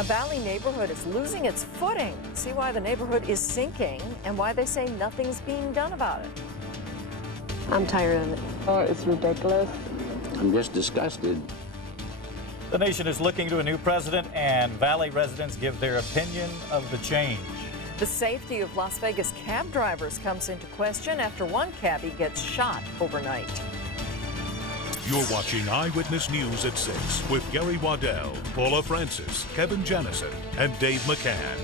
A Valley neighborhood is losing its footing. See why the neighborhood is sinking and why they say nothing's being done about it. I'm tired of it. Oh, it's ridiculous. I'm just disgusted. The nation is looking to a new president, and Valley residents give their opinion of the change. The safety of Las Vegas cab drivers comes into question after one cabbie gets shot overnight. You're watching Eyewitness News at 6 with Gary Waddell, Paula Francis, Kevin Janison, and Dave McCann.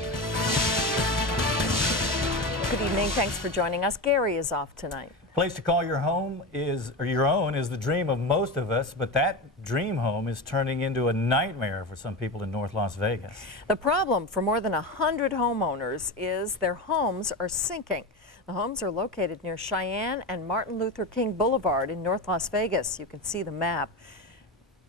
Good evening. Thanks for joining us. Gary is off tonight. Place to call your home your own is the dream of most of us, but that dream home is turning into a nightmare for some people in North Las Vegas. The problem for more than 100 homeowners is their homes are sinking. The homes are located near Cheyenne and Martin Luther King Boulevard in North Las Vegas. You can see the map.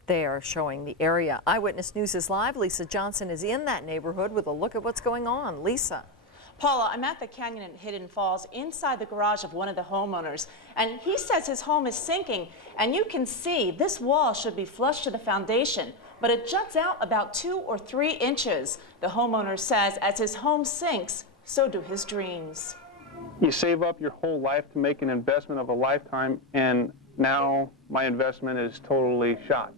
They are showing the area. Eyewitness News is live. Lisa Johnson is in that neighborhood with a look at what's going on. Lisa. Paula, I'm at the canyon at Hidden Falls inside the garage of one of the homeowners, and he says his home is sinking, and you can see this wall should be flush to the foundation, but it juts out about 2 or 3 inches. The homeowner says as his home sinks, so do his dreams. You save up your whole life to make an investment of a lifetime, and now my investment is totally shot.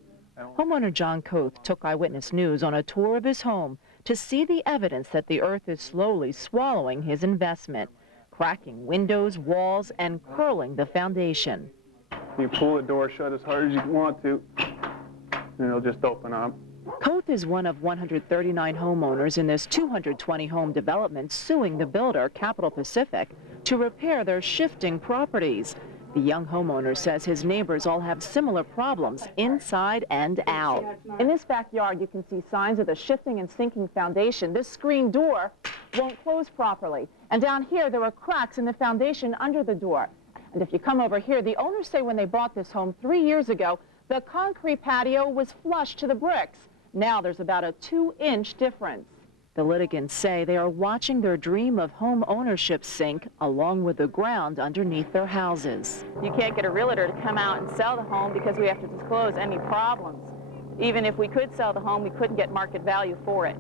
Homeowner John Koth took Eyewitness News on a tour of his home to see the evidence that the earth is slowly swallowing his investment, cracking windows, walls, and curling the foundation. You pull the door shut as hard as you want to, and it'll just open up. Koth is one of 139 homeowners in this 220-home development suing the builder, Capital Pacific, to repair their shifting properties. The young homeowner says his neighbors all have similar problems inside and out. In this backyard, you can see signs of the shifting and sinking foundation. This screen door won't close properly. And down here, there are cracks in the foundation under the door. And if you come over here, the owners say when they bought this home 3 years ago, the concrete patio was flush to the bricks. Now there's about a 2-inch difference. The litigants say they are watching their dream of home ownership sink along with the ground underneath their houses. You can't get a realtor to come out and sell the home because we have to disclose any problems. Even if we could sell the home, we couldn't get market value for it.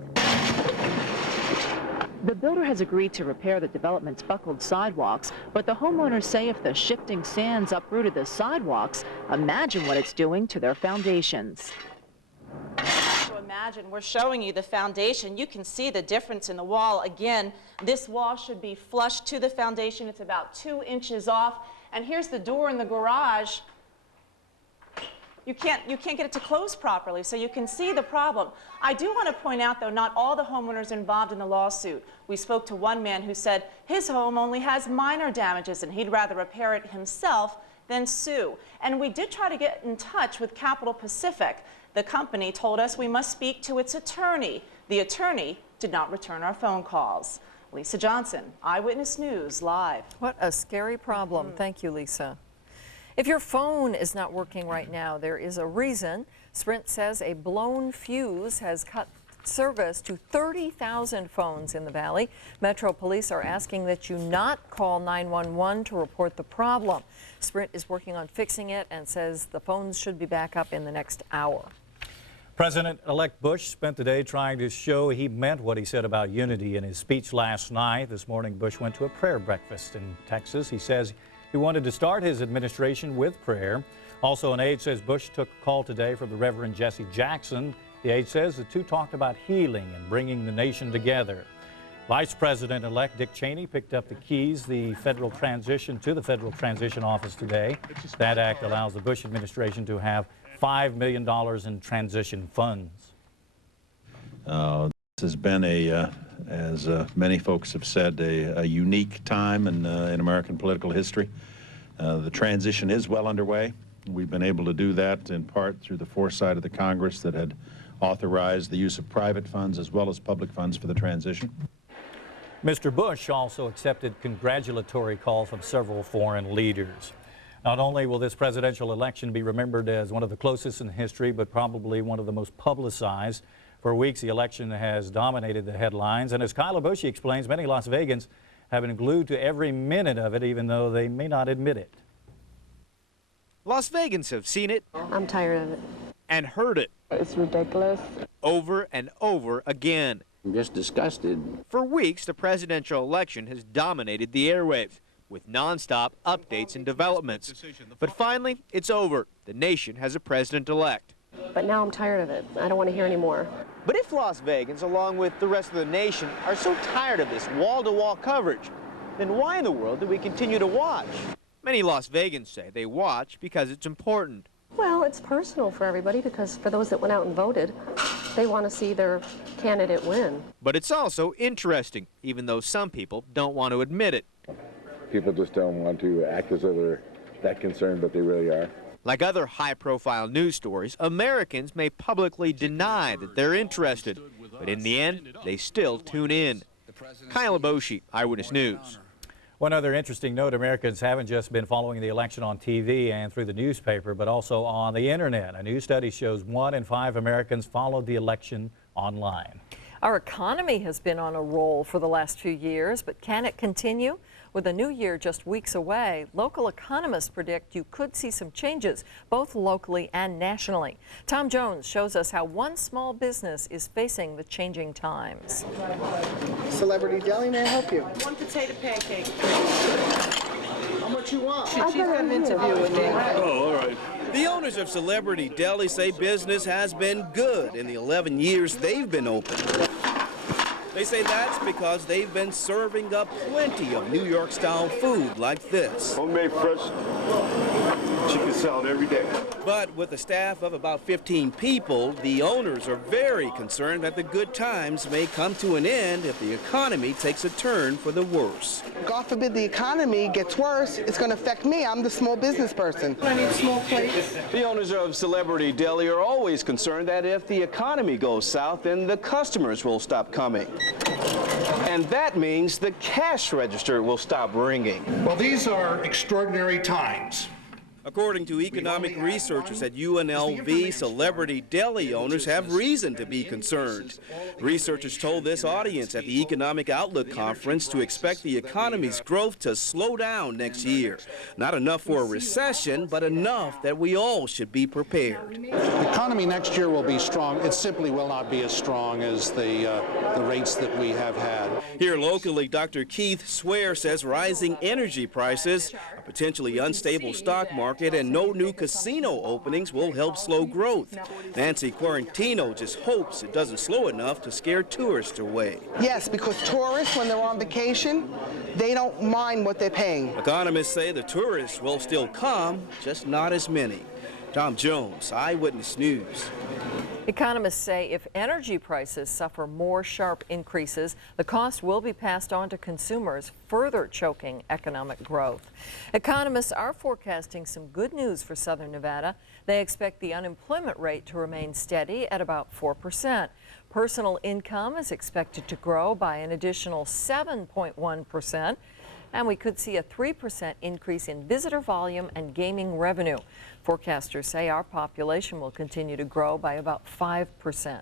The builder has agreed to repair the development's buckled sidewalks, but the homeowners say if the shifting sands uprooted the sidewalks, imagine what it's doing to their foundations. Imagine, we're showing you the foundation. You can see the difference in the wall. Again, this wall should be flush to the foundation. It's about 2 inches off. And here's the door in the garage. You can't get it to close properly, so you can see the problem. I do want to point out, though, not all the homeowners involved in the lawsuit. We spoke to one man who said his home only has minor damages and he'd rather repair it himself than sue. And we did try to get in touch with Capital Pacific. The company told us we must speak to its attorney. The attorney did not return our phone calls. Lisa Johnson, Eyewitness News, live. What a scary problem. Thank you, Lisa. If your phone is not working right now, there is a reason. Sprint says a blown fuse has cut service to 30,000 phones in the Valley. Metro Police are asking that you not call 911 to report the problem. Sprint is working on fixing it and says the phones should be back up in the next hour. President-elect Bush spent the day trying to show he meant what he said about unity in his speech last night. This morning, Bush went to a prayer breakfast in Texas. He says he wanted to start his administration with prayer. Also, an aide says Bush took a call today from the Reverend Jesse Jackson. The aide says the two talked about healing and bringing the nation together. Vice President-elect Dick Cheney picked up the keys to the Federal Transition Office today. That act allows the Bush administration to have $5 million in transition funds. This has been as many folks have said, a unique time in American political history. The transition is well underway. We've been able to do that in part through the foresight of the Congress that had authorized the use of private funds as well as public funds for the transition. Mr. Bush also accepted congratulatory calls from several foreign leaders. Not only will this presidential election be remembered as one of the closest in history, but probably one of the most publicized. For weeks, the election has dominated the headlines, and as Iboshi explains, many Las Vegans have been glued to every minute of it, even though they may not admit it. Las Vegans have seen it. I'm tired of it. And heard it. It's ridiculous. Over and over again. I'm just disgusted. For weeks, the presidential election has dominated the airwaves with nonstop updates and developments. But finally, it's over. The nation has a president-elect. But now I'm tired of it. I don't want to hear any more. But if Las Vegans, along with the rest of the nation, are so tired of this wall-to-wall coverage, then why in the world do we continue to watch? Many Las Vegans say they watch because it's important. Well, it's personal for everybody because for those that went out and voted, they want to see their candidate win. But it's also interesting, even though some people don't want to admit it. People just don't want to act as though they're that concerned, but they really are. Like other high-profile news stories, Americans may publicly deny that they're interested, but in the end, they still tune in. Kyle Iboshi, Eyewitness News. One other interesting note, Americans haven't just been following the election on TV and through the newspaper, but also on the internet. A new study shows 1 in 5 Americans followed the election online. Our economy has been on a roll for the last few years, but can it continue? With a new year just weeks away, local economists predict you could see some changes, both locally and nationally. Tom Jones shows us how one small business is facing the changing times. Celebrity Deli, may I help you? 1 potato pancake. How much you want? She's got an interview with me. Oh, all right. The owners of Celebrity Deli say business has been good in the 11 years they've been open. They say that's because they've been serving up plenty of New York-style food like this. Homemade fresh chicken salad every day. But with a staff of about 15 people, the owners are very concerned that the good times may come to an end if the economy takes a turn for the worse. God forbid the economy gets worse, it's going to affect me. I'm the small business person. I need small plates. The owners of Celebrity Deli are always concerned that if the economy goes south, then the customers will stop coming. And that means the cash register will stop ringing. Well, these are extraordinary times. According to economic researchers at UNLV, Celebrity Deli owners have reason to be concerned. Researchers told this audience at the Economic Outlook Conference to expect the economy's growth to slow down next year. Not enough for a recession, but enough that we all should be prepared. The economy next year will be strong. It simply will not be as strong as the rates that we have had. Here locally, Dr. Keith Swear says rising energy prices, a potentially unstable stock market, and no new casino openings will help slow growth. Nancy Quarantino just hopes it doesn't slow enough to scare tourists away. Yes, because tourists, when they're on vacation, they don't mind what they're paying. Economists say the tourists will still come, just not as many. Tom Jones, Eyewitness News. Economists say if energy prices suffer more sharp increases, the cost will be passed on to consumers, further choking economic growth. Economists are forecasting some good news for Southern Nevada. They expect the unemployment rate to remain steady at about 4%. Personal income is expected to grow by an additional 7.1%. And we could see a 3% increase in visitor volume and gaming revenue. Forecasters say our population will continue to grow by about 5%.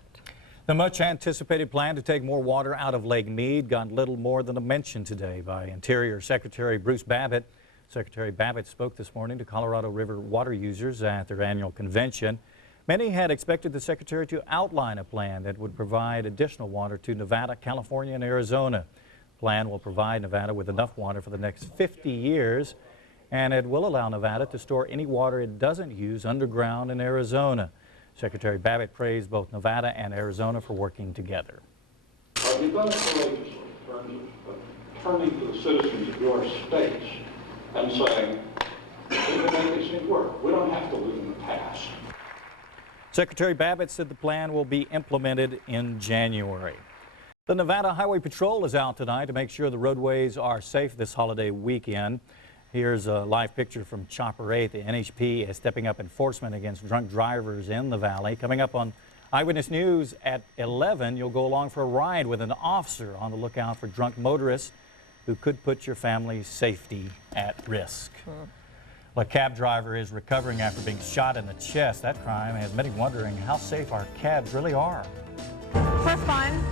The much anticipated plan to take more water out of Lake Mead got little more than a mention today by Interior Secretary Bruce Babbitt. Secretary Babbitt spoke this morning to Colorado River water users at their annual convention. Many had expected the Secretary to outline a plan that would provide additional water to Nevada, California, and Arizona. The plan will provide Nevada with enough water for the next 50 years, and it will allow Nevada to store any water it doesn't use underground in Arizona. Secretary Babbitt praised both Nevada and Arizona for working together. Are you going to courageous in terms of turning to the citizens of your states and saying, we can make these things work. We don't have to live in the past. Secretary Babbitt said the plan will be implemented in January. The Nevada Highway Patrol is out tonight to make sure the roadways are safe this holiday weekend. Here's a live picture from Chopper 8. The NHP is stepping up enforcement against drunk drivers in the valley. Coming up on Eyewitness News at 11, you'll go along for a ride with an officer on the lookout for drunk motorists who could put your family's safety at risk. Well, a cab driver is recovering after being shot in the chest. That crime has many wondering how safe our cabs really are. For fun.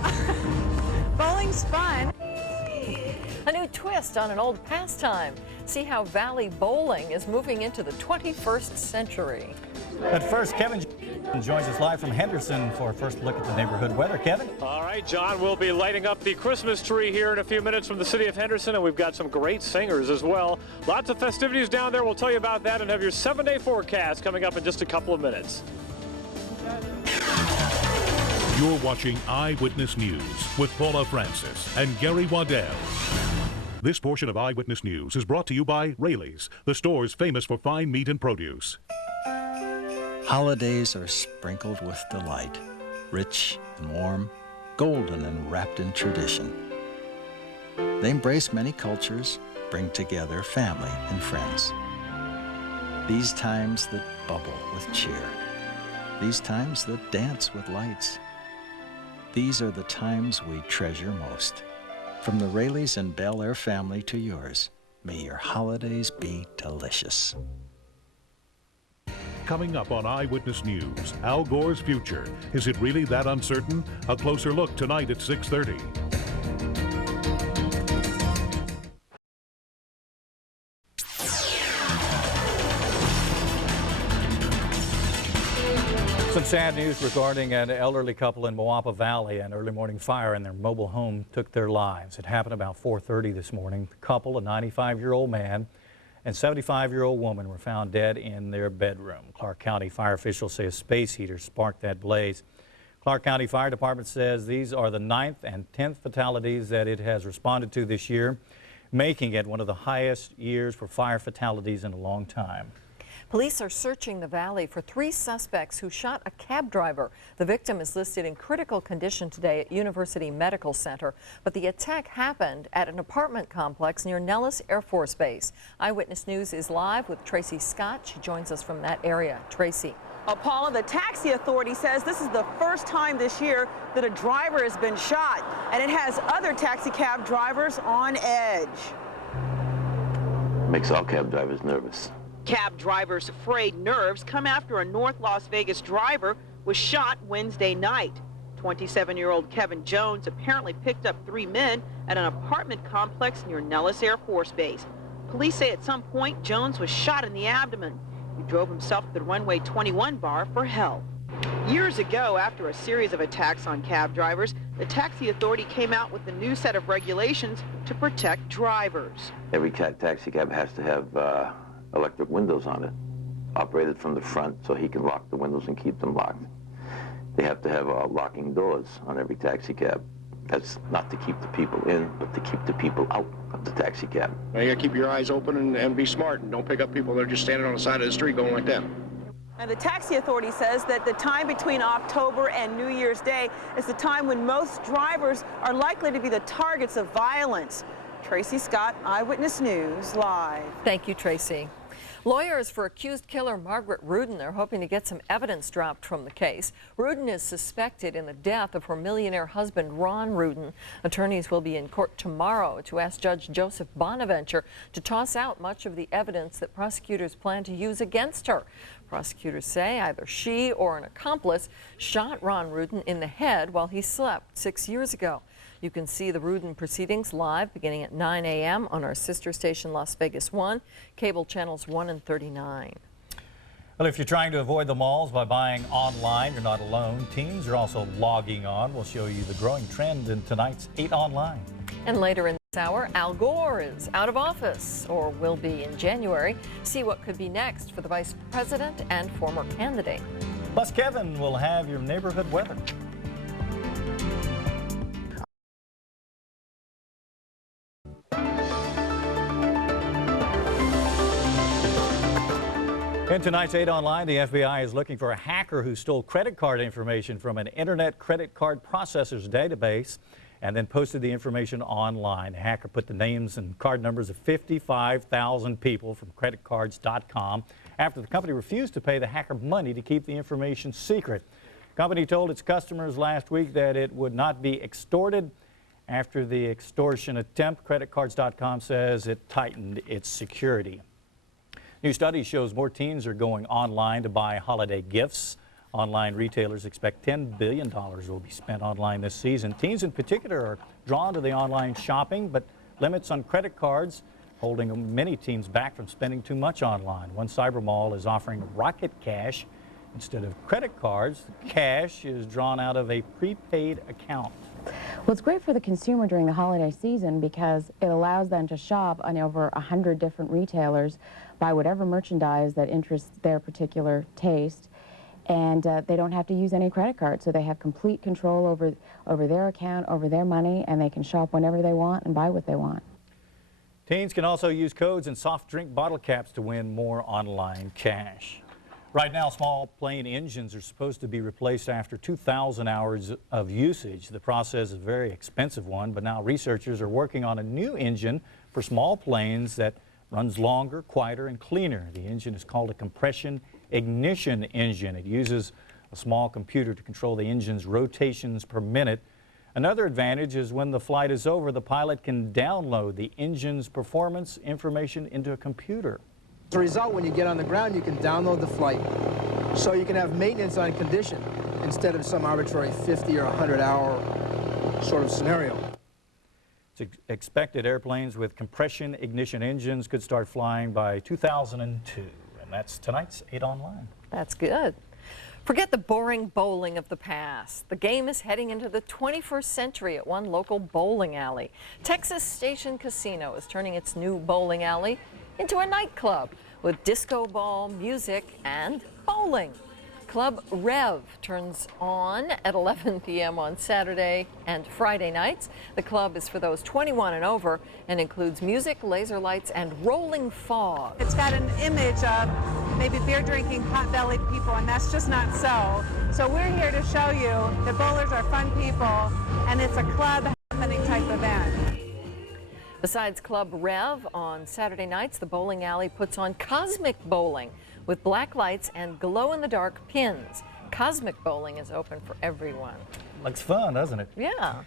Bowling's fun. A new twist on an old pastime. See how Valley bowling is moving into the 21st century. But first, Kevin Joins us live from Henderson for a first look at the neighborhood weather. Kevin? All right, John, we'll be lighting up the Christmas tree here in a few minutes from the city of Henderson, and we've got some great singers as well. Lots of festivities down there. We'll tell you about that and have your 7-day forecast coming up in just a couple of minutes. You're watching Eyewitness News with Paula Francis and Gary Waddell. This portion of Eyewitness News is brought to you by Rayleigh's, the stores famous for fine meat and produce. Holidays are sprinkled with delight, rich and warm, golden and wrapped in tradition. They embrace many cultures, bring together family and friends. These times that bubble with cheer. These times that dance with lights. These are the times we treasure most. From the Rayleigh's and Bel Air family to yours, may your holidays be delicious. Coming up on Eyewitness News, Al Gore's future. Is it really that uncertain? A closer look tonight at 6:30. Some sad news regarding an elderly couple in Moapa Valley. An early morning fire in their mobile home took their lives. It happened about 4:30 this morning. The couple, a 95-year-old man and 75-year-old woman, were found dead in their bedroom. Clark County fire officials say a space heater sparked that blaze. Clark County Fire Department says these are the 9th and 10th fatalities that it has responded to this year, making it one of the highest years for fire fatalities in a long time. Police are searching the valley for 3 suspects who shot a cab driver. The victim is listed in critical condition today at University Medical Center, but the attack happened at an apartment complex near Nellis Air Force Base. Eyewitness News is live with Traci Scott. She joins us from that area. Traci. Paula, the taxi authority says this is the first time this year that a driver has been shot, and it has other taxi cab drivers on edge. Makes all cab drivers nervous. Cab drivers afraid nerves come after a North Las Vegas driver was shot Wednesday night. 27-year-old Kevin Jones apparently picked up 3 men at an apartment complex near Nellis Air Force Base. Police say at some point Jones was shot in the abdomen. He drove himself to the Runway 21 bar for help. Years ago, after a series of attacks on cab drivers, the taxi authority came out with a new set of regulations to protect drivers. Every taxi cab has to have electric windows on it, operated from the front so he can lock the windows and keep them locked. They have to have locking doors on every taxi cab. That's not to keep the people in, but to keep the people out of the taxi cab. Now you gotta keep your eyes open and be smart, and don't pick up people that are just standing on the side of the street going like that. And the taxi authority says that the time between October and New Year's Day is the time when most drivers are likely to be the targets of violence. Traci Scott, Eyewitness News, live. Thank you, Traci. Lawyers for accused killer Margaret Rudin are hoping to get some evidence dropped from the case. Rudin is suspected in the death of her millionaire husband, Ron Rudin. Attorneys will be in court tomorrow to ask Judge Joseph Bonaventure to toss out much of the evidence that prosecutors plan to use against her. Prosecutors say either she or an accomplice shot Ron Rudin in the head while he slept 6 years ago. You can see the Rudin proceedings live beginning at 9 a.m. on our sister station Las Vegas 1, cable channels 1 and 39. Well, if you're trying to avoid the malls by buying online, you're not alone. Teens are also logging on. We'll show you the growing trend in tonight's 8 Online. And later in this hour, Al Gore is out of office, or will be in January. See what could be next for the vice president and former candidate. Plus, Kevin will have your neighborhood weather. In tonight's 8 Online, the FBI is looking for a hacker who stole credit card information from an internet credit card processor's database and then posted the information online. The hacker put the names and card numbers of 55,000 people from creditcards.com after the company refused to pay the hacker money to keep the information secret. The company told its customers last week that it would not be extorted. After the extortion attempt, creditcards.com says it tightened its security. New study shows more teens are going online to buy holiday gifts. Online retailers expect $10 billion will be spent online this season. Teens in particular are drawn to the online shopping, but limits on credit cards holding many teens back from spending too much online. One cyber mall is offering Rocket Cash Instead of credit cards, cash is drawn out of a prepaid account. Well, it's great for the consumer during the holiday season because it allows them to shop on over 100 different retailers, buy whatever merchandise that interests their particular taste, and they don't have to use any credit card, so they have complete control over their account, over their money, and they can shop whenever they want and buy what they want. Teens can also use codes and soft drink bottle caps to win more online cash. Right now, small plane engines are supposed to be replaced after 2,000 hours of usage. The process is a very expensive one, but now researchers are working on a new engine for small planes that runs longer, quieter, and cleaner. The engine is called a compression ignition engine. It uses a small computer to control the engine's rotations per minute. Another advantage is when the flight is over, the pilot can download the engine's performance information into a computer. As a result, when you get on the ground, you can download the flight. So you can have maintenance on condition instead of some arbitrary 50 or 100-hour sort of scenario. It's expected airplanes with compression ignition engines could start flying by 2002. And that's tonight's 8 Online. That's good. Forget the boring bowling of the past. The game is heading into the 21st century at one local bowling alley. Texas Station Casino is turning its new bowling alley into a nightclub with disco ball, music, and bowling. Club Rev turns on at 11 p.m. on Saturday and Friday nights. The club is for those 21 and over and includes music, laser lights, and rolling fog. It's got an image of maybe beer-drinking, pot-bellied people, and that's just not so. So we're here to show you that bowlers are fun people, and it's a club happening type event. Besides Club Rev, on Saturday nights, the bowling alley puts on Cosmic Bowling with black lights and glow-in-the-dark pins. Cosmic Bowling is open for everyone. Looks fun, doesn't it? Yeah.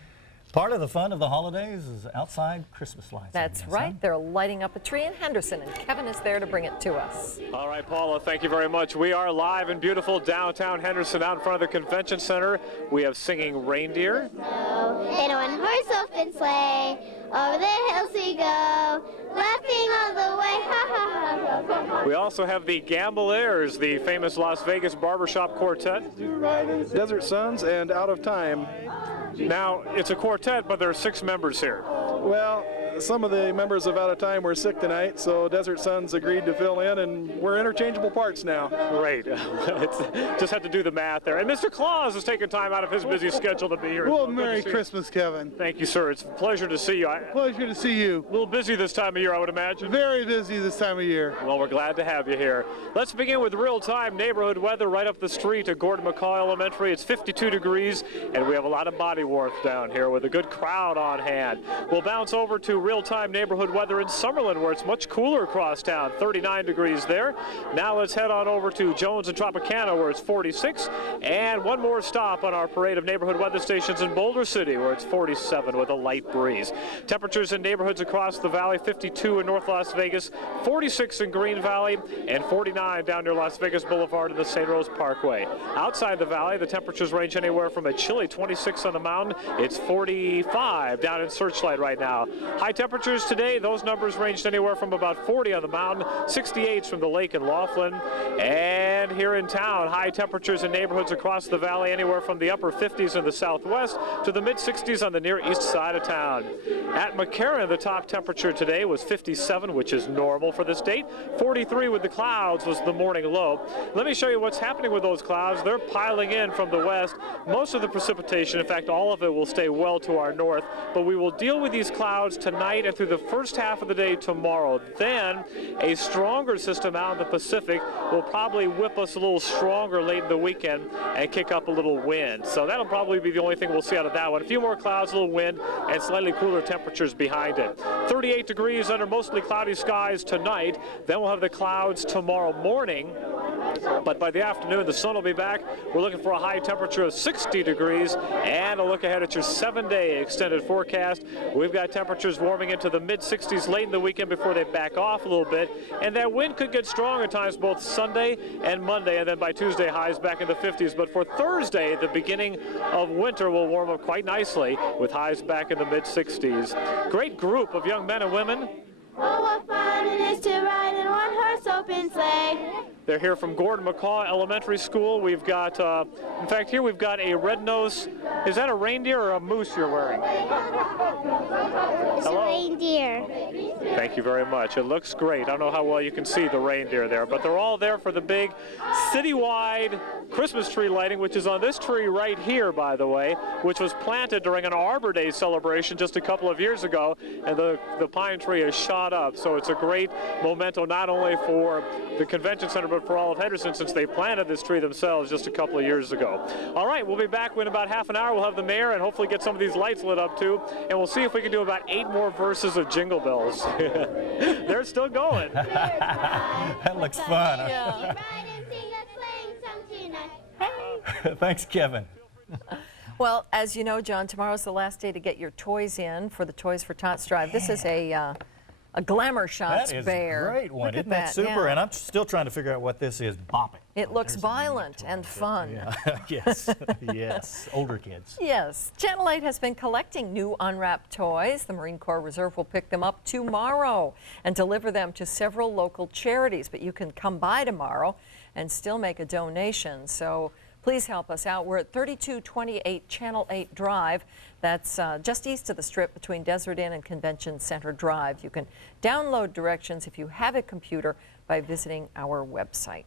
Part of the fun of the holidays is outside Christmas lights. That's right. They're lighting up a tree in Henderson, and Kevin is there to bring it to us. All right, Paula, thank you very much. We are live in beautiful downtown Henderson, out in front of the convention center. We have singing reindeer. In a one-horse open sleigh, over the hills we go, laughing all the way, ha ha ha. We also have the Gamblers, the famous Las Vegas barbershop quartet. Desert Sons and Out of Time. Now, it's a quartet, but there are 6 members here. Well, some of the members of Out of Time were sick tonight, so Desert Sons agreed to fill in, and we're interchangeable parts now. Great. Just had to do the math there. And Mr. Claus has taken time out of his busy schedule to be here. Well, Merry Christmas, Kevin. Thank you, sir. It's a pleasure to see you. Pleasure to see you. A little busy this time of year, I would imagine. Very busy this time of year. Well, we're glad to have you here. Let's begin with real-time neighborhood weather right up the street at Gordon McCoy Elementary. It's 52 degrees, and we have a lot of body warmth down here with a good crowd on hand. We'll bounce over to real-time neighborhood weather in Summerlin, where it's much cooler across town, 39 degrees there. Now let's head on over to Jones and Tropicana, where it's 46, and one more stop on our parade of neighborhood weather stations in Boulder City, where it's 47 with a light breeze. Temperatures in neighborhoods across the valley: 52 in North Las Vegas, 46 in Green Valley, and 49 down near Las Vegas Boulevard and the St. Rose Parkway. Outside the valley, the temperatures range anywhere from a chilly 26 on the mountain. It's 45 down in Searchlight right now. High temperatures today, those numbers ranged anywhere from about 40 on the mountain, 68s from the lake in Laughlin. And here in town, high temperatures in neighborhoods across the valley anywhere from the upper 50s in the southwest to the mid 60s on the near east side of town. At McCann, the top temperature today was 57, which is normal for this date. 43 with the clouds was the morning low. Let me show you what's happening with those clouds. They're piling in from the west. Most of the precipitation, in fact all of it, will stay well to our north, but we will deal with these clouds tonight and through the first half of the day tomorrow. Then a stronger system out in the Pacific will probably whip us a little stronger late in the weekend and kick up a little wind. So that'll probably be the only thing we'll see out of that one. A few more clouds, a little wind, and slightly cooler temperatures behind it. 38 degrees under mostly cloudy skies tonight. Then we'll have the clouds tomorrow morning. But by the afternoon, the sun will be back. We're looking for a high temperature of 60 degrees and a look ahead at your 7-day extended forecast. We've got temperatures warming into the mid-60s late in the weekend before they back off a little bit. And that wind could get strong at times both Sunday and Monday. And then by Tuesday, highs back in the 50s. But for Thursday, the beginning of winter will warm up quite nicely with highs back in the mid-60s. Great group of young men and women. Oh, what fun it is to ride in one horse open sleigh. They're here from Gore and McCaw Elementary School. We've got, in fact, here we've got a red-nosed, is that a reindeer or a moose you're wearing? It's a reindeer. Thank you very much. It looks great. I don't know how well you can see the reindeer there, but they're all there for the big citywide Christmas tree lighting, which is on this tree right here, by the way, which was planted during an Arbor Day celebration just a couple of years ago, and the pine tree is shot up. So it's a great memento not only for the convention center, but for all of Henderson, since they planted this tree themselves just a couple of years ago. All right, we'll be back in about half an hour. We'll have the mayor and hopefully get some of these lights lit up too, and we'll see if we can do about 8 more verses of Jingle Bells. They're still going. That looks fun. Yeah. Thanks, Kevin. Well, as you know, John, tomorrow's the last day to get your toys in for the Toys for Tots drive. This is a Glamour Shots that is bear. A great one. Look at Isn't that super? Yeah. And I'm still trying to figure out what this is. Bopping. It looks violent and fun. Yeah. Yes. Yes. Older kids. Yes. Channel 8 has been collecting new unwrapped toys. The Marine Corps Reserve will pick them up tomorrow and deliver them to several local charities. But you can come by tomorrow and still make a donation. So please help us out. We're at 3228 Channel 8 Drive. That's just east of the Strip between Desert Inn and Convention Center Drive. You can download directions if you have a computer by visiting our website.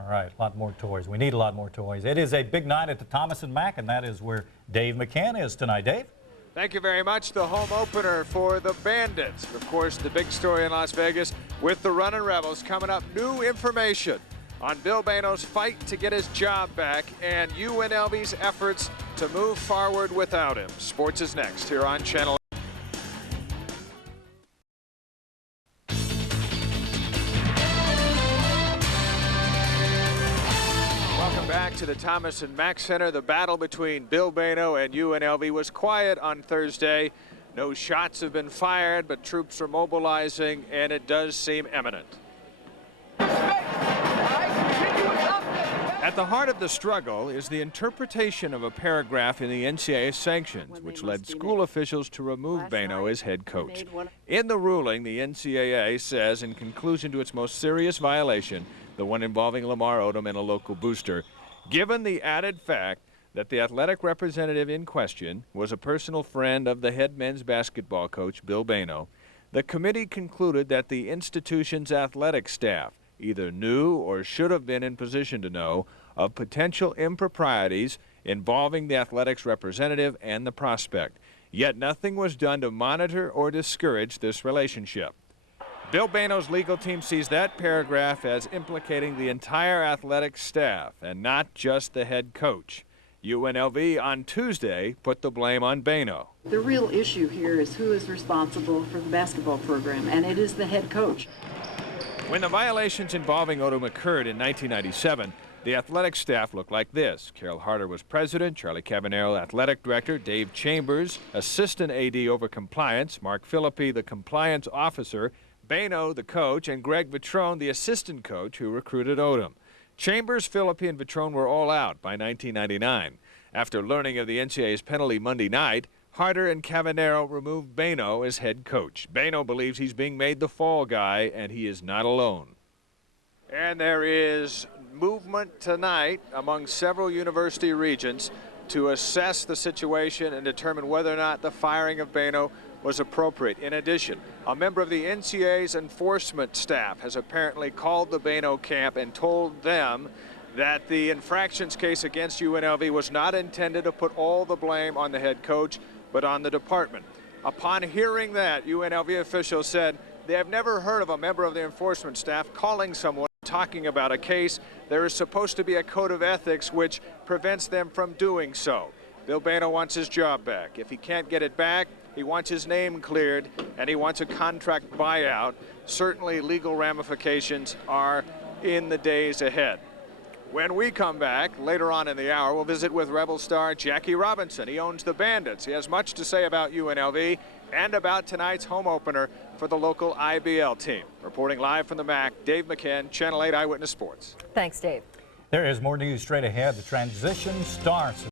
All right, a lot more toys. We need a lot more toys. It is a big night at the Thomas and Mack, and that is where Dave McCann is tonight. Dave? Thank you very much. The home opener for the Bandits. Of course, the big story in Las Vegas with the Runnin' Rebels. Coming up, new information on Bill Bayno's fight to get his job back and UNLV's efforts to move forward without him. Sports is next here on Channel 8. Welcome back to the Thomas and Mack Center. The battle between Bill Bayno and UNLV was quiet on Thursday. No shots have been fired, but troops are mobilizing, and it does seem imminent. At the heart of the struggle is the interpretation of a paragraph in the NCAA sanctions, which led school officials to remove Bayno as head coach. In the ruling, the NCAA says, in conclusion to its most serious violation, the one involving Lamar Odom and a local booster, given the added fact that the athletic representative in question was a personal friend of the head men's basketball coach, Bill Bayno, the committee concluded that the institution's athletic staff either knew or should have been in position to know of potential improprieties involving the athletics representative and the prospect. Yet nothing was done to monitor or discourage this relationship. Bill Bayno's legal team sees that paragraph as implicating the entire athletic staff and not just the head coach. UNLV on Tuesday put the blame on Bayno. The real issue here is who is responsible for the basketball program, and it is the head coach. When the violations involving Odom occurred in 1997, the athletic staff looked like this. Carol Harder was president, Charlie Cavanero athletic director, Dave Chambers assistant AD over compliance, Mark Philippi the compliance officer, Bayno the coach, and Greg Vitrone the assistant coach who recruited Odom. Chambers, Philippi, and Vitrone were all out by 1999. After learning of the NCAA's penalty Monday night, Harder and Cavanero removed Bayno as head coach. Bayno believes he's being made the fall guy, and he is not alone. And there is movement tonight among several university regents to assess the situation and determine whether or not the firing of Bayno was appropriate. In addition, a member of the NCAA's enforcement staff has apparently called the Bayno camp and told them that the infractions case against UNLV was not intended to put all the blame on the head coach, but on the department. Upon hearing that, UNLV officials said they have never heard of a member of the enforcement staff calling someone talking about a case. There is supposed to be a code of ethics which prevents them from doing so. Bill Bayno wants his job back. If he can't get it back, he wants his name cleared, and he wants a contract buyout. Certainly legal ramifications are in the days ahead. When we come back later on in the hour, we'll visit with Rebel star Jackie Robinson. He owns the Bandits. He has much to say about UNLV and about tonight's home opener for the local IBL team. Reporting live from the MAC, Dave McCann, Channel 8 Eyewitness Sports. Thanks, Dave. There is more news straight ahead. The transition starts.